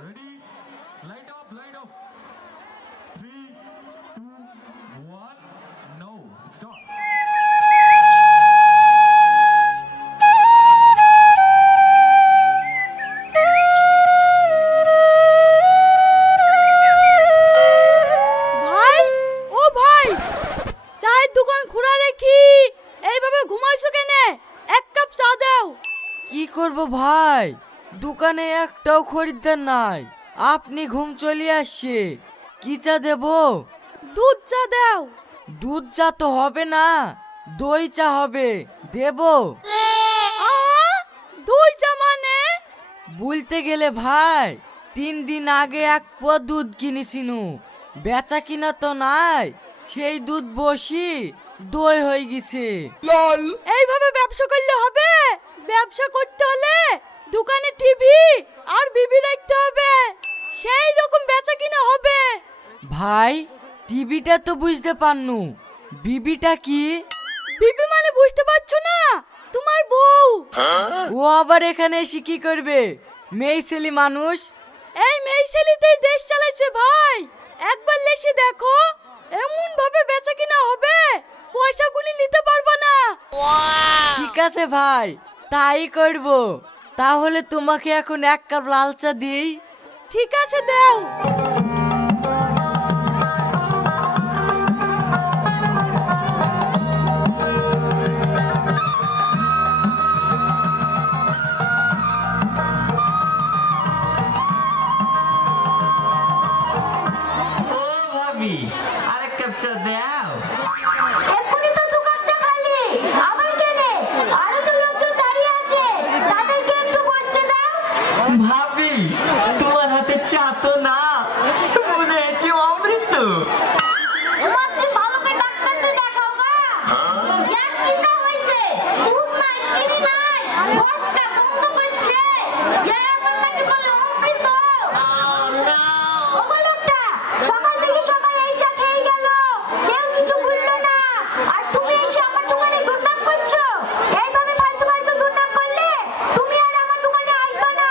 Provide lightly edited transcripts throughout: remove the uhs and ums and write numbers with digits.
ready? Light up, light up. 3, 2, 1. No, stop. ভাই ও ভাই চায়ের দোকান খোলা রেখি এইভাবে ঘুমাইছো কেন? এক কাপ চা দাও। কি করব ভাই, দোকানে একটাও খরিদ্দার নাই। আপনি ঘুম চলে আসছে, কি চা দেব? দুধ চা দাও। দুধ চা তো হবে না, দই চা হবে, দেব? দই চা মানে? বলতে গেলে ভাই 3 দিন আগে এক পোয়া দুধ কিনেছিনু, বেচা কিনা তো নাই, সেই দুধ বসি দই হয়ে গেছে। এইভাবে ব্যবসা করলে হবে? ব্যবসা করতে হলে দোকানে টিভি আর বিবি রাখতে হবে, সেই রকম বেচা কিনা হবে। ভাই টিভিটা তো বুঝতে পারনু, বিবিটা কি? বিবি মানে বুঝতে পারছো না? তোমার বউ। ও আবার এখানে এসে কি করবে? মেয়ে ছেলে মানুষ। এই মেয়ে ছেলেতেই দেশ চালাচ্ছে ভাই, একবার লেসে দেখো এমন ভাবে বেচা কিনা হবে পয়সা গুলি নিতে পারবো না। ঠিক আছে ভাই, তাই করব। তাহলে তোমাকে এখন 1 কাপ লাল চা দিই। ঠিক আছে দাও। আরেক কাপ চা দাও। এক্ষুনি তো 2 কাপ চা খালি, আবার কেনে? আরো তো লোকজন দাঁড়িয়ে আছে, তাদেরকে একটু বসতে দাও। ভাবি তোমার হাতে চা তো না, মনে হচ্ছে অমৃত। তোমার যে ভালো করে ডাক্তারকে দেখাও গা। এক কি চা হইছে? দুধ নাই, চিনি নাই, বসটা বন্ধ করছে। আমার নাকি বলে অমৃত। ওগো লোকটা, সকাল থেকে সবাই এই চা খেয়ে গেল, কেউ কিছু বললো না, আর তুমি এসে আমার দোকানে দুর্নাম করছো। এইভাবে ফালতু ফালতু দুর্নাম করলে তুমি আর আমার দোকানে আসবে না।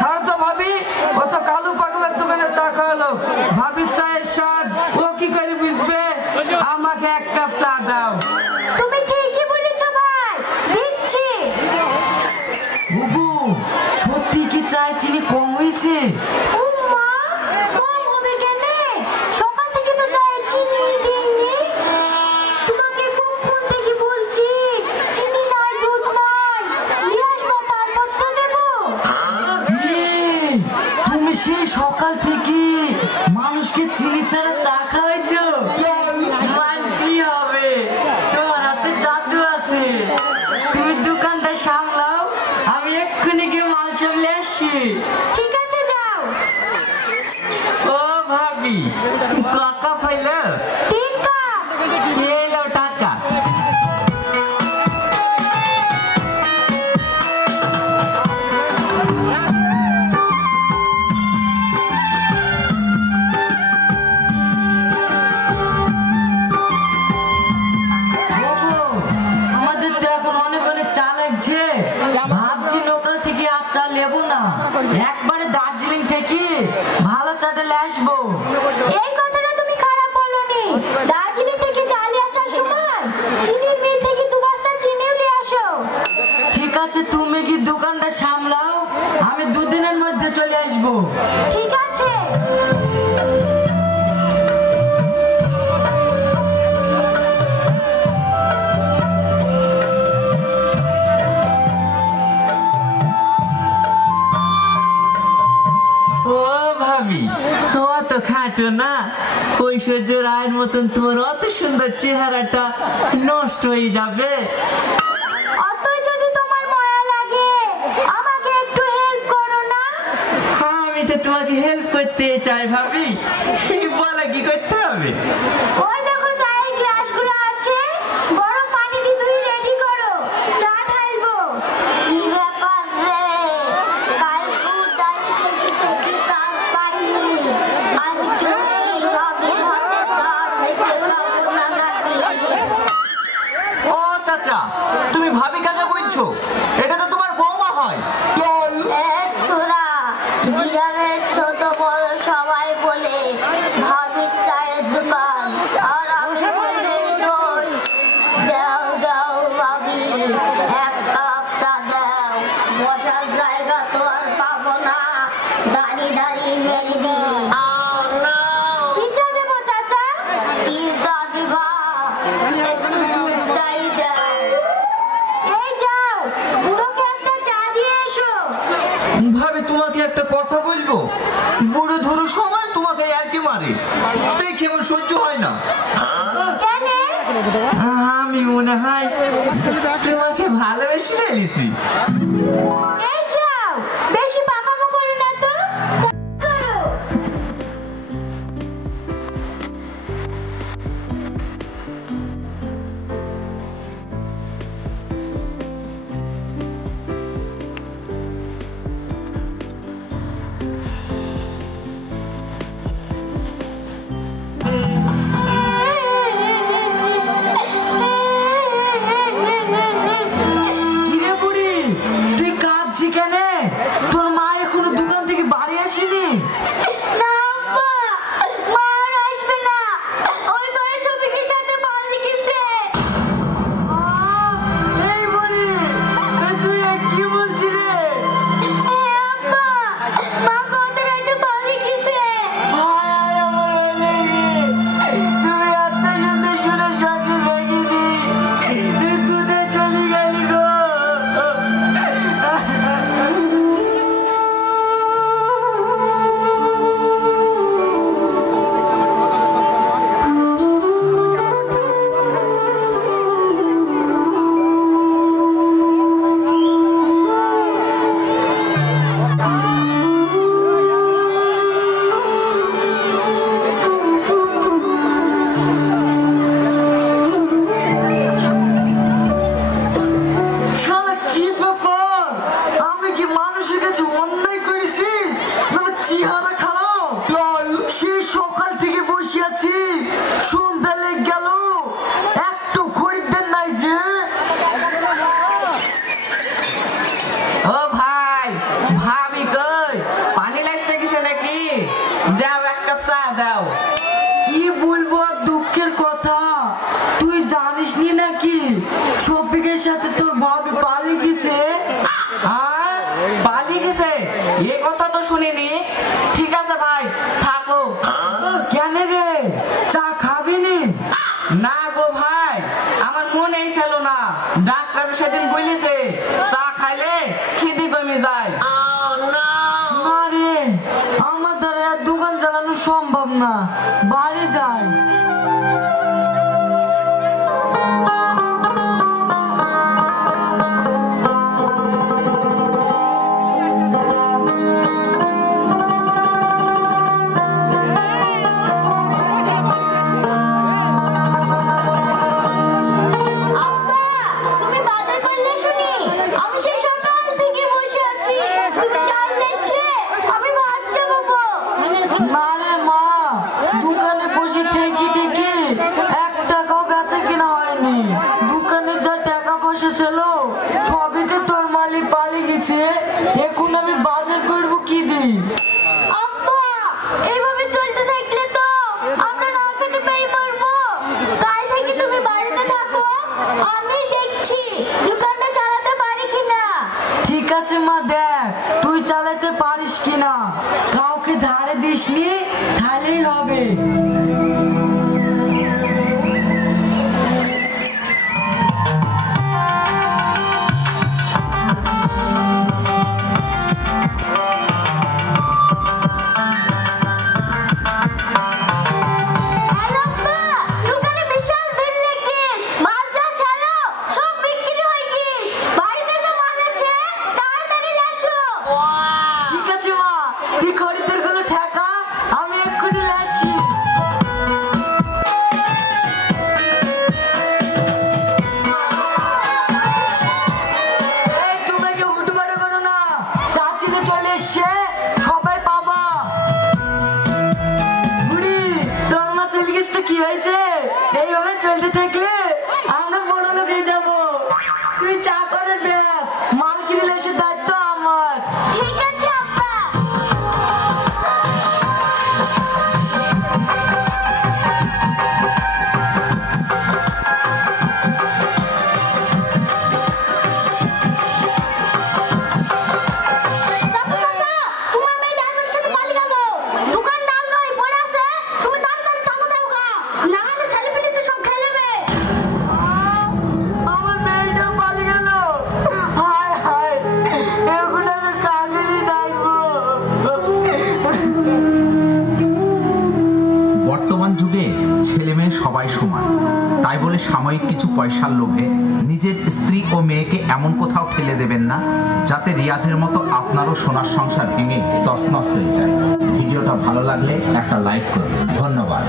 ছাড় তো ভাবি, ও তো কালু পাগলার দোকানে চা খাওয়ালো। ভাবির চায়ের স্বাদ ও কি করে বুঝবে? আমাকে 1 কাপ চা দাও। তুমি ঠিকই বলেছো ভাই, দিচ্ছি। বুবু, সত্যি কি চায় চিনি কম হয়েছে? ও মা, কম হবে কেন? সকাল থেকে তো চায়ে চিনি দিইনি। তোমাকে কখন থেকে বলছি চিনি নাই, দুধ নাই, নিয়ে আসবো, তারপর তো দেবো। তুমি সেই সকাল থেকে মানুষকে চিনি ছাড়া চা খাওয়াইছো? মানতে হবে, তোমার হাতে জাদু আছে। তুমি দোকানটা সামলাও, আমি এক্ষুনি গিয়ে মাল সামলে আসছি। ঠিক আছে, যাও। ও ভাবি কাকা পাইল 3 কাপ। এলো টাকা। বাবু, আমাদের তো এখন অনেক অনেক চা লাগছে। ভাবছি লোকাল থেকে আর চা নেবো না, একবারে দার্জিলিং থেকে ভালো চাটা নিয়ে আসবো। এই কথাটা তুমি খারাপ বলোনি। দার্জিলিং থেকে চালে আসার সময় চিনির মিল থেকে 2 বস্তা চিনিও নিয়ে আসো। ঠিক আছে, তুমি কি দোকানটা সামলাও, আমি 2 দিনের মধ্যে চলে আসবো। ঠিক আছে। ও ভাবি অত খাটো না, ঐশ্বর্য রায়ের মতন তোমার অত সুন্দর চেহারাটা নষ্ট হয়ে যাবে। অতই যদি তোমার মায়া লাগে, আমাকে একটু হেল্প করো না। আমি তো তোমাকে হেল্প করতে চাই ভাবি, বলা কি করতে হবে? ওই দেখো চায়ের গ্লাসগুলো আছে, গরম পানি দিয়ে ধুয়ে রেডি করো, চা ঢালবো। কি ব্যাপার রে, কাল কোথায় থেকে থেকে কাজ পাইনি, আজকে সবের হাতে চা থেকে খাবো না নাকি? ও চাচা, তুমি ভাবি কাকে বলছো? এটা তো তোমার বৌমা হয়। ছোড়া, জিরাবে গ্রামের ছোট বড় সবাই বলে ভাবির চায়ের দোকান, আর আমি বলি দোষ। দাও দাও ভাবি, এক কাপ চা দাও, বসার জায়গা তো আর পাবো না, দাঁড়িয়ে দাঁড়িয়ে মেরে দিই। কি চা দেবো চাচা? কি চা দিবা? একটু দুধ চাই দাও। এই যাও, বুড়োকে একটা চা দিয়ে এসো। ভাবি তোমাকে একটা কথা বলবো, বুড়ো ধরো সময় তোমাকে আর কি মারে, দেখে আমার সহ্য হয় না। কেন? আমি মনে হয় তোমাকে ভালোবেসে ফেলেছি। এই যাও, বেশি পাকামো করো না তো। করো। কিরে বুড়ি, তুই কাঁদছি কেন? তোর মা এখনো দোকান থেকে বাড়ি আসেনি? না আব্বা, মা আর আসবে না। ওই বড় শফিকের সাথে পাল্লি গেছে। এই বুড়ি, তুই কি বলছিস রে? আব্বা, মা কত রাতে পাল্লি গেছে। হায় হায় আমার লেগে, তুমি এত সুন্দর শুনে সঙ্গে লেগেছি, তুই কোথায় চলে গেলি গো? শালা কি ব্যাপার? আমি কি মানুষের কাছে অন্যায় করেছি? না চেহারা খারাপ? সেই সকাল থেকে বসে আছি, সন্ধ্যা লেগে গেল, একটু খরিদ্দার নাই যে। ও ভাই, ভাবি কই? পানি লাগতে গেছে নাকি? দাও এক কাপ চা দাও। কি বলবো আর দুঃখের কথা, তুই জানিস নি নাকি শফিকের সাথে তোর ভাবি পালিয়ে গেছে? আর পালিয়ে গেছে? এ কথা তো শুনিনি। ঠিক আছে ভাই, থাকো। কেন রে, চা খাবি নি? না গো ভাই, আমার মনেই ছিল না। ডাক্তার সেদিন বলেছে চা খাইলে খিদে কমে যায়। না রে, আমার দ্বারা আর দোকান চালানো সম্ভব না, বাড়ি যাই। আব্বা, তুমি বাজার করলে শুনি? আমি সেই সকাল থেকে বসে আছি। তুমি চাল আসলে আমি ভাত চাপাবো। না রে মা, দোকানে বসে থেকে থেকে 1 টাকাও বেচা কিনা হয়নি। দোকানে যা টাকা পয়সা ছিল সবই তো তোর মালিক পালিয়ে গেছে, এখন আমি বাজার করব কি দিই? আব্বা, এইভাবে চলতে থাকলে তো আমরা না খেতে পেয়ে মরবো। কাল থেকে তুমি বাড়িতে থাকো, আমি দেখছি দোকানটা চালাতে পারি কিনা। ঠিক আছে মা, দেখ তুই চালাতে পারিস কিনা, কাউকে ধারে দিসনি, তাহলেই হবে। হ্যালো আব্বা, দোকানে বিশাল বিল লেগেছে। মাল যা ছিল সব বিক্রি হয়ে গেছে। বাড়িতে যে মাল আছে তাড়াতাড়ি আসো। ঠিক আছে মা, তুই খরিদ্দার গুলো ঠেকা, আমি এক্ষুনি আসছি। এই তোমরা কেউ হুটপাটা করো না, চাচি তো চলে এসছে, সবাই পাবা। বুড়ি, তোর মা চলে গেছে তো কি হয়েছে? এইভাবে চলতে থাকলে আমরা বড় লোক হয়ে যাবো। তুই চা করে ব্যাস, মাল কিনে এসে দায়িত্ব আমার। ঠিক আছে আব্বা। কিছু পয়সার লোভে নিজের স্ত্রী ও মেয়েকে এমন কোথাও ঠেলে দেবেন না যাতে রিয়াজের মতো আপনারও সোনার সংসার ভেঙে তছনছ হয়ে যায়। ভিডিওটা ভালো লাগলে একটা লাইক করুন। ধন্যবাদ।